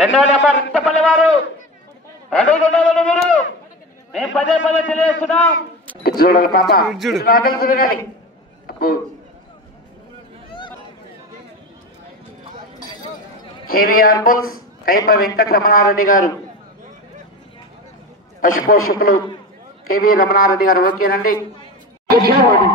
రెండవ నెంబర్ ఇంతపల్లి వారు అడుగుతున్నారని మీరు మేము పదే పదే తెలియజేస్తున్నాం. చూడాలి పాప తిరగాలి. కేవీఆర్ బుల్స్ కైప వెంకటరమణారెడ్డి గారు పశుపోషకులు కేవీ రమణారెడ్డి గారు. ఓకేనండి. చూసుకోవాలి.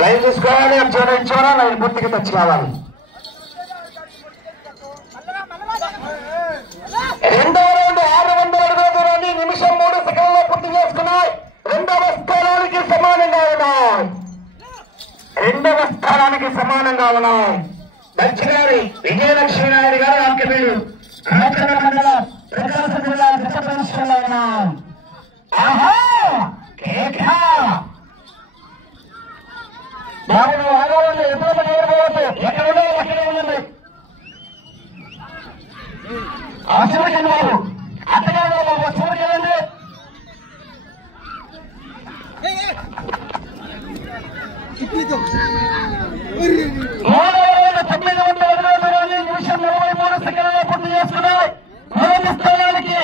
లైన్ చూసుకోవాలి. చూడండి లైన్ పూర్తిగా టచ్ కావాలి. రెండవ రౌండ్ 600 అడుగుల దూరాన్ని నిమిషం 3 సెకండ్లో పూర్తి చేసుకున్నాయి. రెండవ స్థానానికి సమానంగా ఉన్నాయి. దక్షిణారి విజయలక్ష్మి నాయుడు గారు ఆర్కమేడు రాచల మండలం ప్రకాశం జిల్లా చిత్తపరిశ్రమలో ఉన్నాయి. బాబు ఆగవాళ్ళు ఎప్పుడు నేర్పోవద్దు. ఎక్కడో అక్కడే ఉండండి. అవసరం బాబు అత్తగా బాబు చూడగలండి. 900 అడుగుల దూరాన్ని నిమిషం 33 సెకండ్లలో పూర్తి చేసుకున్నాయి. మొదటి స్థానానికి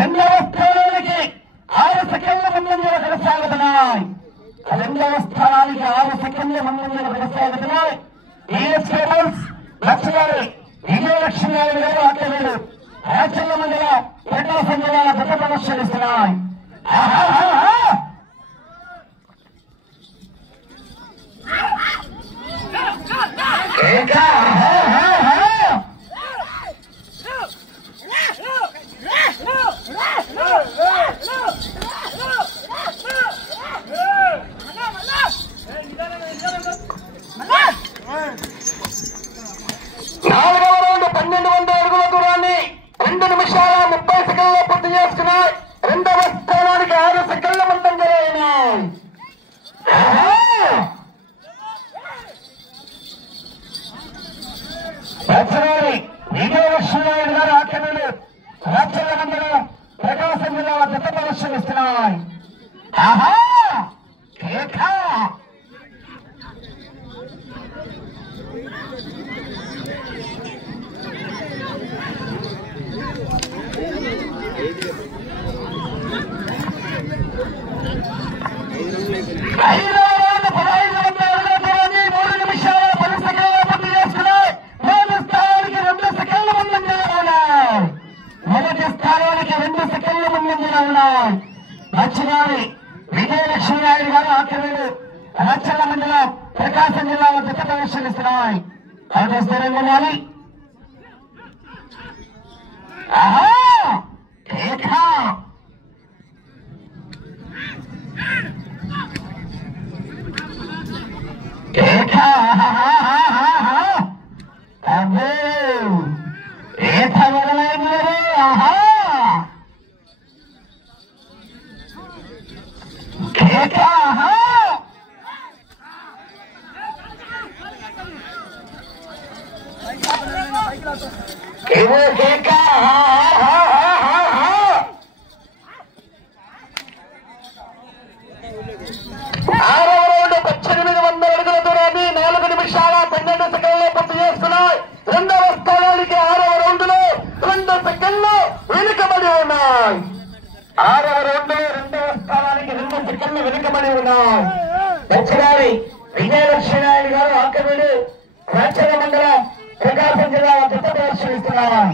రెండవ స్థానానికి 6 సెకండ్ల ముందంజలో కొనసాగుతున్నాయి. రెండవ స్థానానికి 6 సెకండ్ల ముందంజలో కొనసాగుతున్నాయి. లక్ష్మీ విజయలక్ష్మి నాయుడు గారు ఆటవేడు రాచల్ల మండల ప్రకాశం జిల్లాల గత ప్రదర్శనిస్తున్నాయి. నాలుగవ రౌండ్ 1200 అడుగుల దూరాన్ని 2 నిమిషాల 30 సెకండ్లో పూర్తి చేసుకున్నాయి. రెండవ స్థానానికి 6 సెకండ్ల ముందంజలో ఉన్నాయి. దక్షిణారి విజయలక్ష్మి నాయుడు గారు ఆటవేడు రాచల్ల మండలం ప్రకాశం జిల్లా జత ప్రదర్శనిస్తున్నాయి. దక్షిణారి విజయలక్ష్మి నాయుడు గారు ఆటవేడు రాచల్ల మండలం ప్రకాశం జిల్లాలో జత ప్రదర్శనిస్తున్నాయి. అవుతాలి. ఆరవ రౌండ్ 1800 అడుగుల దూరాన్ని 4 నిమిషాల 12 సెకండ్లో పూర్తి చేసుకున్నాయి. రెండవ స్థానానికి 6వ రౌండ్ లో 2 సెకండ్లు వెనుకబడి ఉన్నాయి. 6వ రౌండ్ లో 2వ స్థానానికి 2 సెకండ్లు వెనుకబడి ఉన్నాయి. దక్షిణారి విజయలక్ష్మి నాయుడు గారు ఆకవేడు రాచల మండలం ప్రకాశం జిల్లా జత పరిశీలిస్తున్నాం.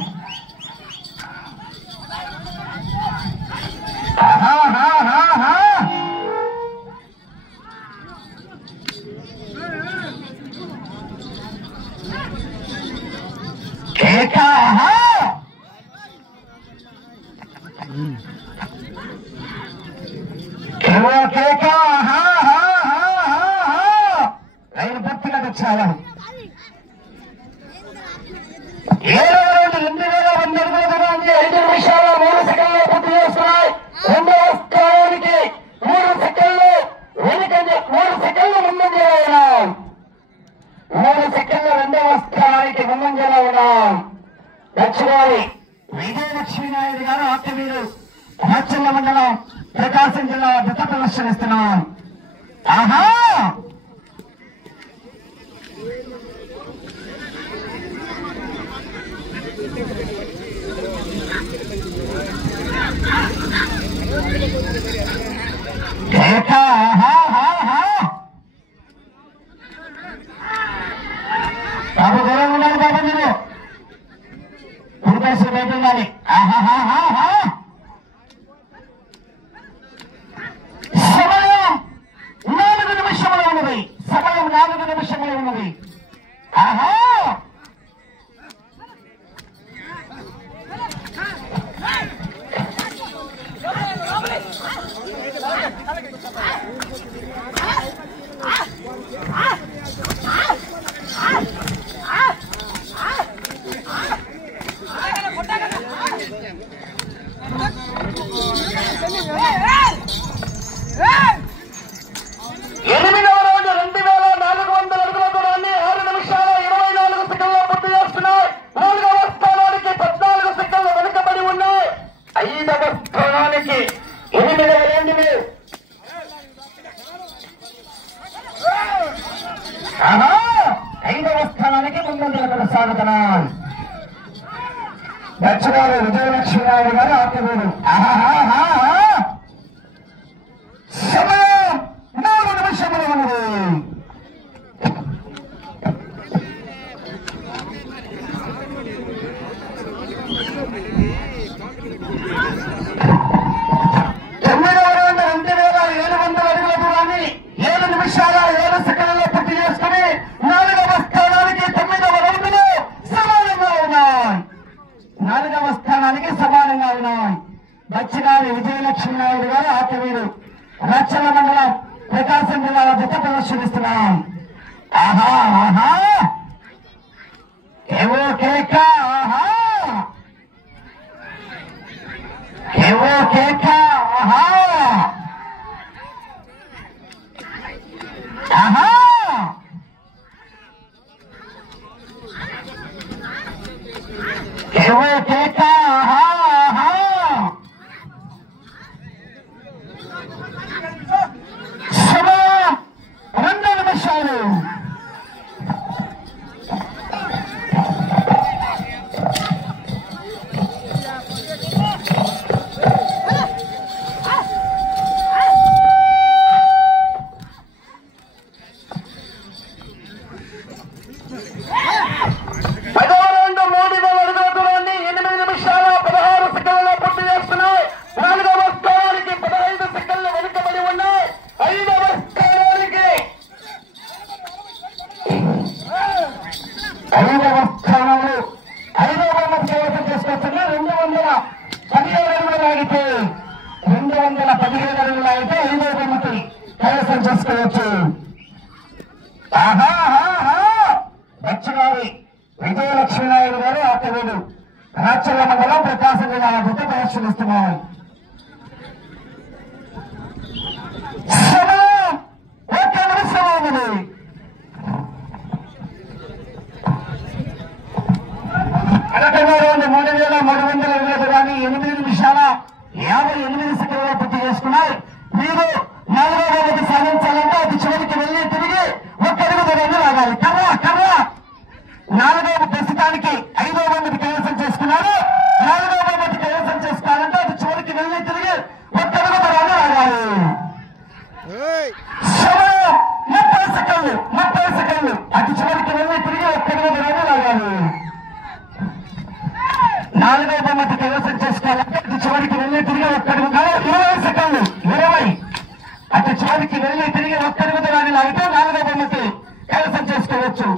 రైలు పూర్తిగా తెచ్చారు. 5 నిమిషాల 3 సెకండ్లు పూర్తి చేస్తున్నాయి. రెండవ స్థానానికి 3 సెకండ్లు వెనుకంజ 3 సెకండ్లు ముందంజలో ఉన్నాం. 3 సెకండ్లు రెండవ స్థానానికి ముందంజలో ఉన్నాం. దక్షిణాది విజయలక్ష్మీ నాయుడు గారు ఆత్మీయులు రాచల్ల మండలం ప్రకాశం జిల్లా జత ప్రదర్శనిస్తున్నాం. ఆహా బాబు దూరం ఉండాలి. బాబు మీరు కుడిపేసి బయట ఉండాలి. సమయం 4 నిమిషములు ఉన్నది. సమయం 4 నిమిషములు ఉన్నది. ఆహా దక్షిణాది విజయలక్ష్మీ నాయుడు గారు ఆత్మీయులు. సమయం 4 నిమిషములు ఉన్నది. తొమ్మిదవ రౌండ్ 2700 అడుగుల దూరాన్ని 7 నిమిషాల 7 సెకండ్లలో పూర్తి చేసుకుని 4వ స్థానానికి 9వ రౌండ్లో సమానంగా ఉన్నాయి. 4వ స్థానానికి సమానంగా ఉన్నాయి. దక్షిణాది విజయలక్ష్మీ నాయుడు గారు ఆత్మీయులు రాచల్ల మండలం ప్రకాశం జిల్లాలో జత ప్రదర్శనిస్తున్నాం. ఆహా ఆహా ఏవో కేక ఆహా ఏవో కేక ఆహా ఆహా ఏవో కేక ఆహా ఆహా సమయం 2 నిమిషాలు. దక్షిణాది విజయలక్ష్మీ నాయుడు గారు ఆత్మీయులు రాచల్ల మండలం ప్రకాశం జిల్లా జత ప్రదర్శనిస్తున్నారు. సమయం 1 నిమిషం ఉన్నది. అలకల్లో 3300 అడుగుల దూరాన్ని 8 నిమిషాల 58 సెకండ్లలో పూర్తి చేసుకున్నారు. మీరు 4వ బహుమతి సాధించాలంటే అది చివరికి వెళ్ళి తిరిగి 1 అడుగు దూరాన్ని లాగాలి. కర్రా కర్రా 4వ ప్రస్తుతానికి 5వ బహుమతి కైవసం చేసుకున్నారు. 4వ బహుమతి కైవసం చేసుకోవాలంటే అది చివరికి వెళ్ళి తిరిగి 1 అడుగు దూరాన్ని లాగాలి. సమయం 30 సెకండ్లు. సెకండ్లు అటు చివరికి వెళ్ళి తిరిగి ఒక్కడిగా లాగాలి. 4వ బొమ్మకి కైవసం చేసుకోవాలంటే అటు చివరికి వెళ్ళి తిరిగి ఒక్కడిగా 20 సెకండ్లు 20 అటు చివరికి వెళ్ళి తిరిగి ఒక్కడిగా రాని లాగితే 4వ బొమ్మకి కైవసం చేసుకోవచ్చు.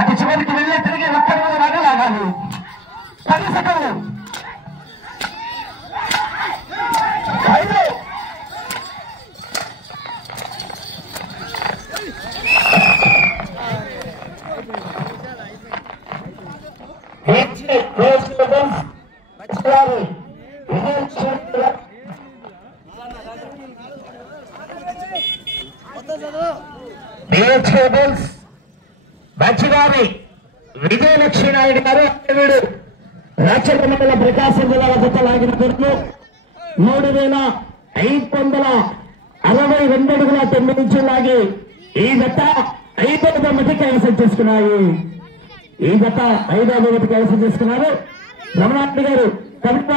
అటు చివరికి వెళ్ళి తిరిగి ఒక్కడిగా రాని లాగాలి. 10 సెకండ్లు 5 బచ్చిగారి విజయలక్ష్మీ నాయుడు గారు వీడు రాచర్ల మండల ప్రకాశం జిల్లా జత లాగిన కొరకు 3562 అడుగుల 9 ఇంచులు లాగి ఈ జత 5వ బొమ్మకి కైవసం చేసుకున్నాయి. ఈ జత 5వ బొమ్మకి కైవసం చేసుకున్నారు. రమణారెడ్డి గారు కమిటీ